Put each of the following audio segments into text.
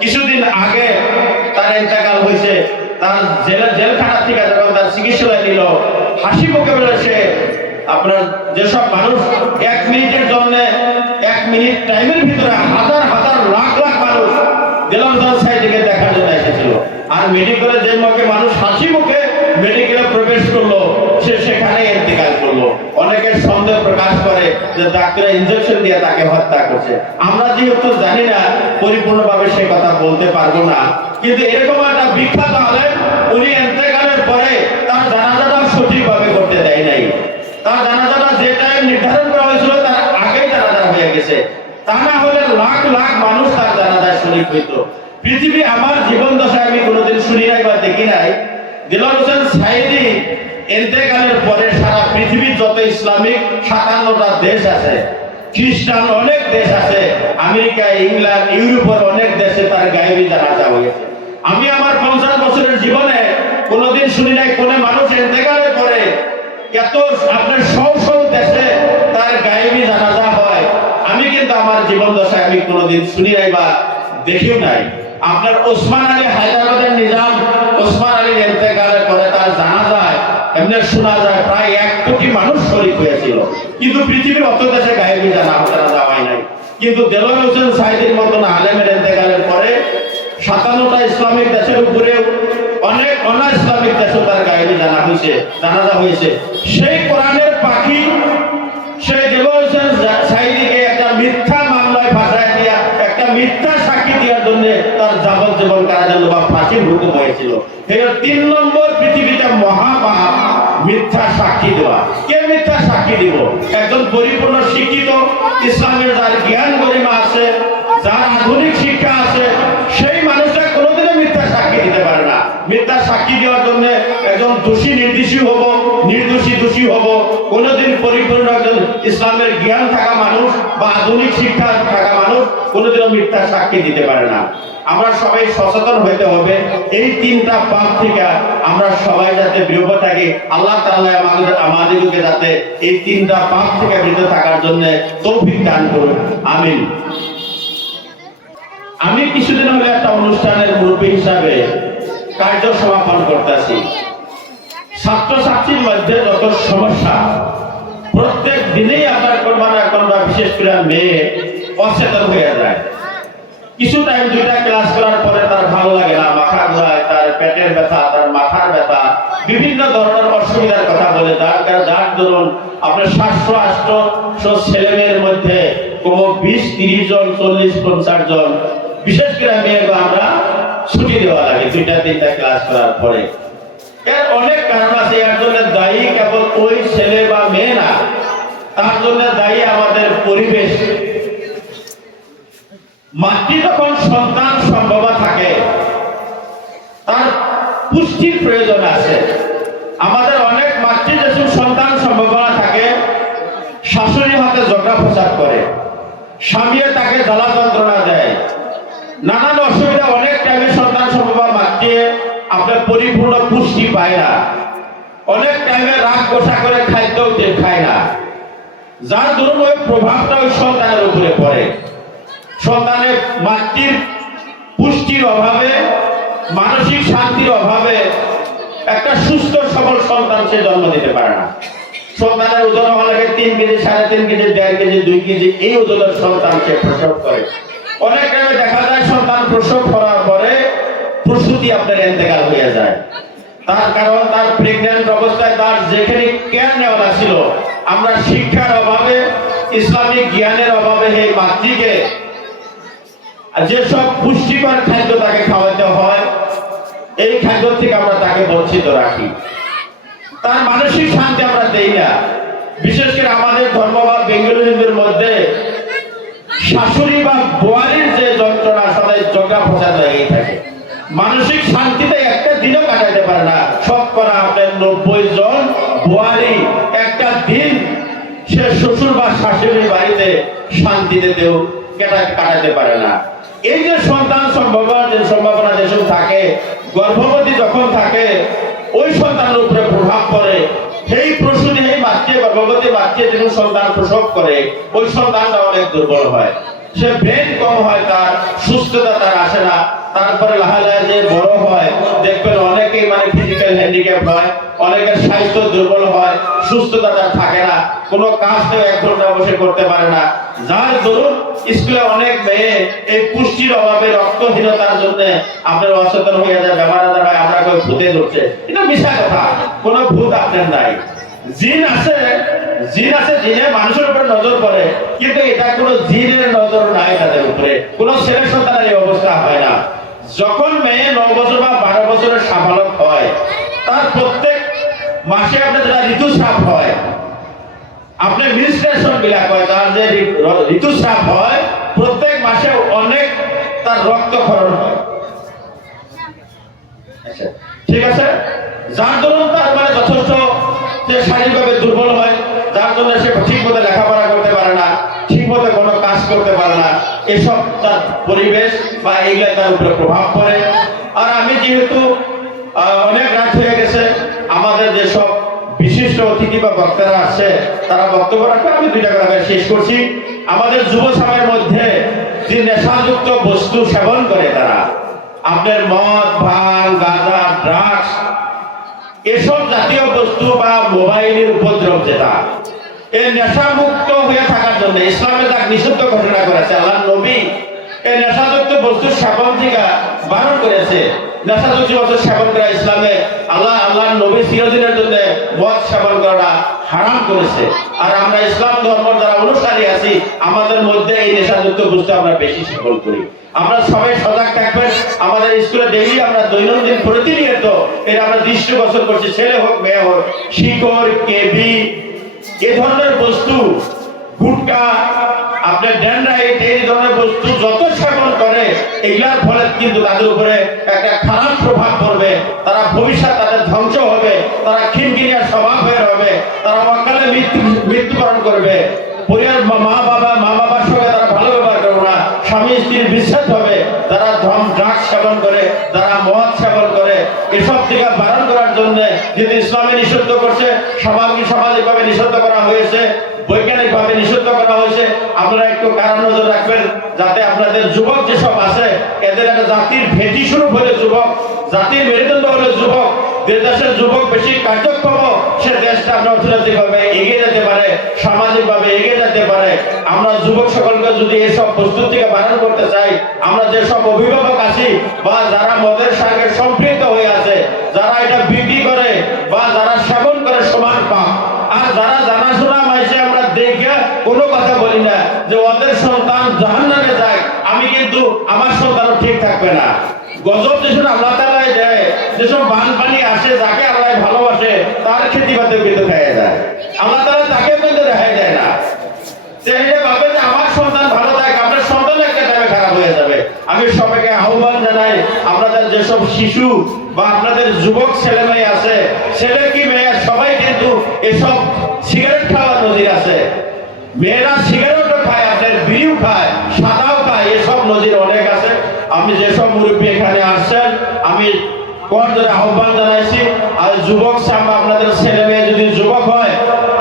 কিছুদিন আগে তার ইন্তেকাল হয়েছে, তার জেলে জেলখানা থেকে যখন তার চিকিৎসালয় নিল। হাসি মুখে সে, আপনার যেসব মানুষ এক মিনিটের জন্য, এক মিনিট টাইমের ভিতরে হাজার হাজার, লাখ লাখ মানুষ দিলমদান সাইডকে দেখার জন্য এসেছিল। আর মেডিকেলে যে মুখে মানুষ হাসি মুখে মেডিকেলে প্রবেশ করল, সে সেখানে ইন্তেকাল করল অনেকের সন্দেহ প্রকাশ করে যে ডাক্তার ইনজেকশন দিয়ে তাকে হত্যা করছে। আমরা যেহেতু জানি না, পরিপূর্ণভাবে সে কথা বলতে পারব না, কিন্তু এরকম একটা বিখ্যাত আলেম, উনি ইন্তেকালের পরে তার জানাজাটা সঠিকভাবে করতে দেয় নাই। তার জানাজাটা যে টাইম নির্ধারণ করা হয়েছিল, তার আগেই জানাজা হয়ে গেছে। তা না হলে লাখ লাখ মানুষ তার জানাজায় শরীর হইত। পৃথিবী আমার জীবন দশায় আমি কোনোদিন শুনি নাই বা দেখি নাই। দিলর হোসেন সাইদি এতেকালের পরে সারা পৃথিবীর যত ইসলামিক সাতান্নটা দেশ আছে, খ্রিস্টান অনেক দেশ আছে, আমেরিকা, ইংল্যান্ড, ইউরোপের অনেক দেশে তার গায়েবী জানাজা হয়েছে। আমি আমার পঞ্চাশ বছরের জীবনে কোনোদিন শুনি নাই, কোনো মানুষ এতেকালের পরে এত আপনার সব সব দেশে তার গায়েবী জানাজা হয়। আমি কিন্তু আমার জীবন দশায় আমি কোনোদিন শুনি নাই বা দেখিও নাই। আপনার ওসমান আলী হায়দ্রাবাদের নিজাম, ওসমান তার জানা যায় শোনা যায়, প্রায় এক কোটি মানুষ শরীর হয়েছিল। কিন্তু পৃথিবীর অত দেশে গায়েবী জানা জানা যাওয়াই নাই। কিন্তু দেলোয়ার হোসেন সাইদের মতন আলেমের ইন্তেকালের পরে, সাতান্নটা ইসলামিক দেশের উপরে অনেক অনা ইসলামিক দেশও তার গায়েবী জানা হয়েছে, জানাজা হয়েছে। সেই কোরআনের পাখি, সেই দেলোয়ার হোসেন সাইদিকে একটা মিথ্যা মামলায় ফাঁসায় দিয়া, একটা মিথ্যা সাক্ষী দেওয়ার জন্য তার যাবজ্জীবন কারাদণ্ড বা ফাঁসির হুকুম হয়েছিল। এটা তিন নম্বর সাক্ষী দিব। একজন পরিপূর্ণ শিক্ষিত, ইসলামের যার জ্ঞান গরিমা আছে, যার আধুনিক শিক্ষা আছে, সেই মানুষটা কোনোদিনও মিথ্যা সাক্ষী দিতে পারে না। মিথ্যা সাক্ষী দেওয়ার জন্য একজন দোষী নির্দোষী হব, নির্দোষী দোষী হব। কোনোদিন পরিপূর্ণ একজন ইসলামের জ্ঞান থাকা মানুষ বা আধুনিক শিক্ষা থাকা মানুষ কোনোদিনও মিথ্যা সাক্ষী দিতে পারে না। আমরা সবাই সচেতন হইতে হবে। এই তিনটা পাপ থেকে আমরা সবাই যাতে বিরত থাকি, আল্লাহ তাআলা আমাদের আমাদেরকে যাতে এই তিনটা পাপ থেকে বিরত থাকার জন্য তৌফিক দান করুন। আমিন। আমি কিছুদিন হলে একটা অনুষ্ঠানের মুরব্বী হিসাবে কার্য সমাপন করতেছি। ছাত্রছাত্রীর মধ্যে যত সমস্যা, প্রত্যেক দিনেই আপনার কোনবা না বিশেষ করে মেয়ে অচেতন হয়ে যায়। কিছু টাইম দুইটা ক্লাস করার পরে তার ভালো লাগে না, মাথা ঘোরায়, তার পেটের ব্যথা, তার মাথার ব্যথা, বিভিন্ন ধরনের অসুবিধার কথা বলে। যার যার ধরুন আপনার সাতশো, আটশো ছেলে মেয়ের মধ্যে কোনো বিশ, তিরিশ জন, চল্লিশ, পঞ্চাশ জন, বিশেষ করে মেয়েকে আমরা ছুটি দেওয়া লাগে দুইটা, তিনটা ক্লাস করার পরে। এর অনেক কারণ আছে, এর জন্য দায়ী কেবল ওই ছেলে বা মেয়ে না। তার জন্য দায়ী আমাদের পরিবেশ। মাতৃ যখন সন্তান সম্ভব থাকে, তার পুষ্টির প্রয়োজন আছে। আমাদের অনেক মাতৃ যেসব সন্তান সম্ভাবনা থাকে, শাশুড়ি হাতে ঝগড়া প্রচার করে স্বামীও তাকে জ্বালা যন্ত্রণা দেয়। নানান অসুবিধা, অনেক টাইমে সন্তান সম্ভব মাতৃ আপনার পরিপূর্ণ পুষ্টি পায় না। অনেক টাইমে রাগ গোসা করে খাদ্য খায় না। যার ওই প্রভাবটা ওই সন্তানের উপরে পড়ে। সন্তানের মাতৃর পুষ্টির অভাবে, মানসিক শান্তির অভাবে একটা সুস্থ, সবল সন্তান সে জন্ম দিতে পারে না। সন্তানের ওজন লাগে তিন কেজি, সাড়ে তিন কেজি, দেড় কেজি, দুই কেজি, এই ওজনের সন্তান সে প্রসব করে। অনেক টাইমে দেখা যায় সন্তান প্রসব করার পরে প্রসূতি আপনার এন্তেকাল হয়ে যায়। তার কারণ তার প্রেগন্যান্ট অবস্থায় তার যেখানে কেয়ার নেওয়া ছিল আমরা শিক্ষার অভাবে, ইসলামিক জ্ঞানের অভাবে এই মাতৃকে যেসব পুষ্টিকর খাদ্য তাকে খাওয়াতে হয়, এই খাদ্য থেকে আমরা তাকে বঞ্চিত রাখি। তার মানসিক শান্তি আমরা দেই না। বিশেষ করে আমাদের ধর্ম বা বেঙ্গলি হিন্দুর মধ্যে শাশুড়ি বা বোয়ারির যে যন্ত্রণা সদাই জগা ফসা লেগেই থাকে। মানসিক শান্তিতে একটা দিনও কাটাইতে পারে না। সব করা আপনার নব্বই জন বোয়ারি একটা দিন সে শ্বশুর বা শাশুড়ির বাড়িতে শান্তিতে দেও কেটা কাটাতে পারে না। এই যে সন্তান সম্ভাবনা, যে সম্ভাবনা যেসব থাকে, গর্ভবতী যখন থাকে, ওই সন্তানের উপরে প্রভাব পড়ে। সেই প্রসূতি এই বাচ্চা, গর্ভবতী বাচ্চা যখন সন্তান প্রসব করে, ওই সন্তানটা অনেক দুর্বল হয়। সে ব্রেন কম হয়, তার সুস্থতা তার আসে না। তারপরে লাহে লাহে যে বড় হয়, দেখবেন অনেকেই মানে ফিজিক্যাল হ্যান্ডিক্যাপ হয়। অনেকের স্বাস্থ্য দুর্বল হয় সুস্থতা তার থাকে না, কোনো কাজ কেউ এক ঘণ্টা বসে করতে পারে না। যার দরুন স্কুলে অনেক মেয়ে এই পুষ্টির অভাবে রক্তহীনতার জন্য আপনার অচেতন হয়ে যায়, বেমার আজার হয় আমরা কেউ ভূতে ধরছে। এটা মিশা কথা, কোনো ভূত আপনার নাই। জিন আছে জিন আছে, জিনে মানুষের উপরে নজর পড়ে, কিন্তু এটা কোনো জিনের নজর নাই তাদের উপরে। কোনো ছেলে সন্তানের এই অবস্থা হয় না। যখন মেয়ে ন বছর বা বারো বছরের সাফালক হয়, তার প্রত্যেক মাসে আপনার যেটা ঋতুস্রাব হয় আপনার মিনিস্ট্রেশন বিলাক হয় তার যে ঋতুস্রাব হয় প্রত্যেক মাসে অনেক তার রক্তক্ষরণ হয়। আচ্ছা, ঠিক আছে? যার দরুন তার মানে যথেষ্ট যে শারীরিকভাবে দুর্বল হয় যার জন্য সে ঠিক মতো লেখাপড়া করতে পারে না ঠিক মতো কোনো কাজ করতে পারে না এসব তার পরিবেশ বা এইগুলা তার উপরে প্রভাব পড়ে। আর আমি যেহেতু অনেক রাত হয়ে আমাদের যেসব বিশিষ্ট অতিথি বা বক্তারা আসছে, তারা বক্তব্য রাখবে, আমি দুইটা করে আগে শেষ করছি। আমাদের যুব সমাজের মধ্যে যে নেশাযুক্ত বস্তু সেবন করে তারা, আপনার মদ ভাঙ গাঁজা, ড্রাগস, এসব জাতীয় বস্তু বা মোবাইলের উপদ্রব যেটা এই নেশামুক্ত হয়ে থাকার জন্য, ইসলামে তাকে নিষিদ্ধ ঘোষণা করেছে আল্লাহ নবী এই নেশাযুক্ত বস্তু সেবন থেকে বারণ করেছে বস্তু সেবন করা ইসলামে আল্লাহ আল্লাহ নবী জন্য মদ সেবন করা হারাম করেছে। আর আমরা ইসলাম ধর্ম যারা অনুসারী আছি, আমাদের মধ্যে এই বস্তু আমরা বেশি সেবন করি। আমরা সবাই সজাগ থাকবেন, আমাদের স্কুলে আমরা দৈনন্দিন প্রতিনিয়ত এর আমরা দৃষ্টি গোচর করছি, ছেলে হোক, মেয়ে হোক, শিকড়, কেবি, এ ধরনের বস্তু, গুটকা, আপনার ড্যান্ড্রাইট, এই ধরনের বস্তু, যত এগুলার ফলে কিন্তু তাদের উপরে একটা খারাপ প্রভাব পড়বে। তারা ভবিষ্যৎ তাদের ধ্বংস হবে। তারা খিনখিনিয়ার স্বভাব হয়ে হবে তারা অকালে মৃত্যু, মৃত্যুবরণ করবে। পরিবার মা বাবা, মা বাবার সঙ্গে তারা ভালো ব্যবহার করবে না। স্বামী স্ত্রীর বিশ্বাস হবে। যারা ধম ড্রাগ সেবন করে, তারা মদ সেবন করে। এসব থেকে বারণ করার জন্য যেহেতু ইসলামে নিষিদ্ধ করছে সামাজিক সামাজিকভাবে নিষিদ্ধ করা হয়েছে বৈজ্ঞানিক ভাবে নিষিদ্ধ করা আপনারা একটু কারণ নজর রাখবেন যাতে আপনাদের যুবক যেসব আছে, এদের একটা জাতির ভেটি স্বরূপ হলে যুবক, জাতির মেরুদণ্ড হলে যুবক, যে দেশের যুবক বেশি কার্যক্ষম, সে দেশটা আমরা অর্থনৈতিকভাবে এগিয়ে যেতে পারে, সামাজিকভাবে এগিয়ে যেতে পারে। আমরা যুবক সকলকে যদি এসব বস্তু থেকে বারণ করতে চাই, আমরা যেসব অভিভাবক আছি বা যারা মদের সঙ্গে সম্পৃক্ত হয়ে আছে, যারা এটা বিক্রি করে বা যারা সেবন করে সমান পাপ আর যারা জানাশোনা মাইসে আমরা দেখে কোনো কথা বলি না যে ওদের সন্তান জাহান্নামে যায়, আমি কিন্তু আমার সন্তানও ঠিক থাকবে না। গজব যেসব আল্লাহ তালাই দেয়, যেসব বানপানি আসে, যাকে আল্লাহ ভালোবাসে, তার খেতি বাতেও কিন্তু খেয়ে যায়। আল্লাহ তালা তাকেও কিন্তু রেহাই দেয় না। চাইলে ভাবে যে আমার সন্তান ভালো থাকে, আপনার সন্তান একটা টাইমে খারাপ হয়ে যাবে। আমি সবাইকে আহ্বান জানাই, আপনাদের যেসব শিশু বা আপনাদের যুবক ছেলে মেয়ে আছে, ছেলে কি মেয়ে, সবাই কিন্তু এসব সিগারেট খাওয়ার নজির আছে। মেয়েরা সিগারেটও খায় আপনার বিড়িও খায়, সাদাও খায়, এসব নজির অনেক আছে। আমি যেসব মুরব্বী এখানে আসছেন, আমি কর ধরে আহ্বান জানাইছি, আর যুবক সামনে আপনাদের ছেলে মেয়ে যদি যুবক হয়,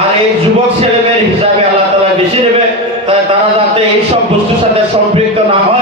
আর এই যুবক ছেলে মেয়ের হিসাবে আল্লাহ তালা বেশি নেবে, তাই তারা যাতে এইসব বস্তুর সাথে সম্পৃক্ত না হয়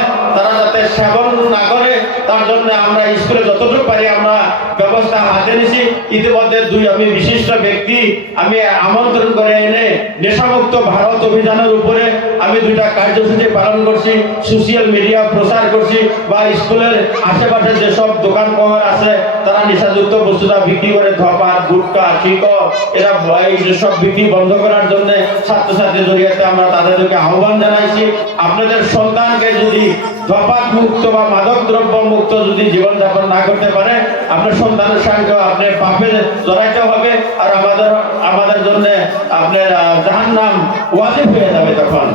স্কুলে যতটুকু পারি আমরা ব্যবস্থা হাতে নিছি ইতিমধ্যে দুই আমি বিশিষ্ট ব্যক্তি, আমি আমন্ত্রণ করে এনে নেশামুক্ত ভারত অভিযানের উপরে আমি দুইটা কার্যসূচি পালন করছি সোশ্যাল মিডিয়া প্রচার করছি বা স্কুলের আশেপাশে যেসব দোকান পাওয়ার আছে, তারা নেশাযুক্ত বস্তুটা বিক্রি করে ধপাত গুটকা, শিকড়, এরা এই যেসব বিক্রি বন্ধ করার জন্য ছাত্রছাত্রীর জড়িয়াতে আমরা তাদেরকে আহ্বান জানাইছি। আপনাদের সন্তানকে যদি ধপাত মুক্ত বা মাদক দ্রব্য মুক্ত যদি জীবনযাপন না করতে পারে, আপনার সন্তানের সঙ্গে আপনি পাপে জড়াইতে হবে আর আমাদের আমাদের জন্য আপনার জাহান নাম ওয়াজিব হয়ে যাবে তখন।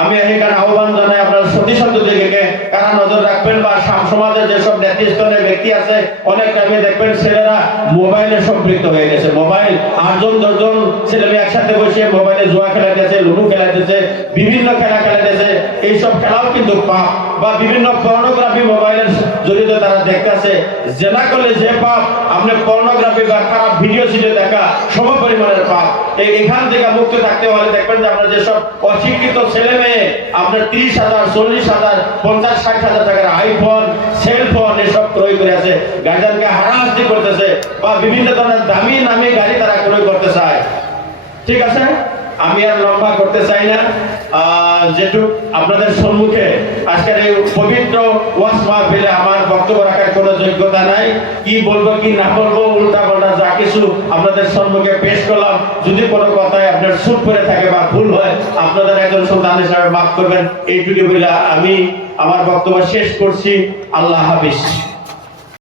আমি এখানে আহ্বান জানাই আপনার সতী সন্ত দিকে কারা নজর রাখবেন বা সাম সমাজের যেসব নেতৃস্থানের ব্যক্তি আছে, অনেক টাইমে দেখবেন ছেলেরা মোবাইলে সম্পৃক্ত হয়ে গেছে। মোবাইল, আটজন, দশজন ছেলে মেয়ে একসাথে বসে মোবাইলে জুয়া খেলাইতেছে, লুডু খেলাইতেছে, বিভিন্ন খেলা খেলাইতেছে। এইসব খেলাও কিন্তু পাপ। বা বিভিন্ন পর্নোগ্রাফি মোবাইলের জড়িত তারা দেখতেছে, জেনা করলে যে পাপ, আপনি পর্নোগ্রাফি বা খারাপ ভিডিও সিডিও দেখা, সম পরিমাণের পাপ। এখান থেকে মুক্ত থাকতে হলে দেখবেন যে আপনার যেসব অশিক্ষিত ছেলে মেয়ে, আপনার তিরিশ হাজার, চল্লিশ হাজার, পঞ্চাশ, ষাট হাজার টাকার আইফোন সেলফোন এসব ক্রয় করে আছে গার্জিয়ানকে হারাহাস্তি করতেছে বা বিভিন্ন ধরনের দামি নামি গাড়ি তারা ক্রয় করতে চায়। ঠিক আছে? আমি আর লম্বা করতে চাই না। যেটুক আপনাদের সম্মুখে আজকের এই পবিত্র ওয়াজ মাহফিলে আমার বক্তব্য রাখার কোনো যোগ্যতা নাই। কি বলব, কি না বলব, উল্টা পাল্টা যা কিছু আপনাদের সম্মুখে পেশ করলাম। যদি কোনো কথায় আপনার সুট করে থাকে বা ভুল হয়, আপনাদের একজন সন্তান হিসাবে মাফ করবেন। এইটুকু বলে আমি আমার বক্তব্য শেষ করছি। আল্লাহ হাফিজ।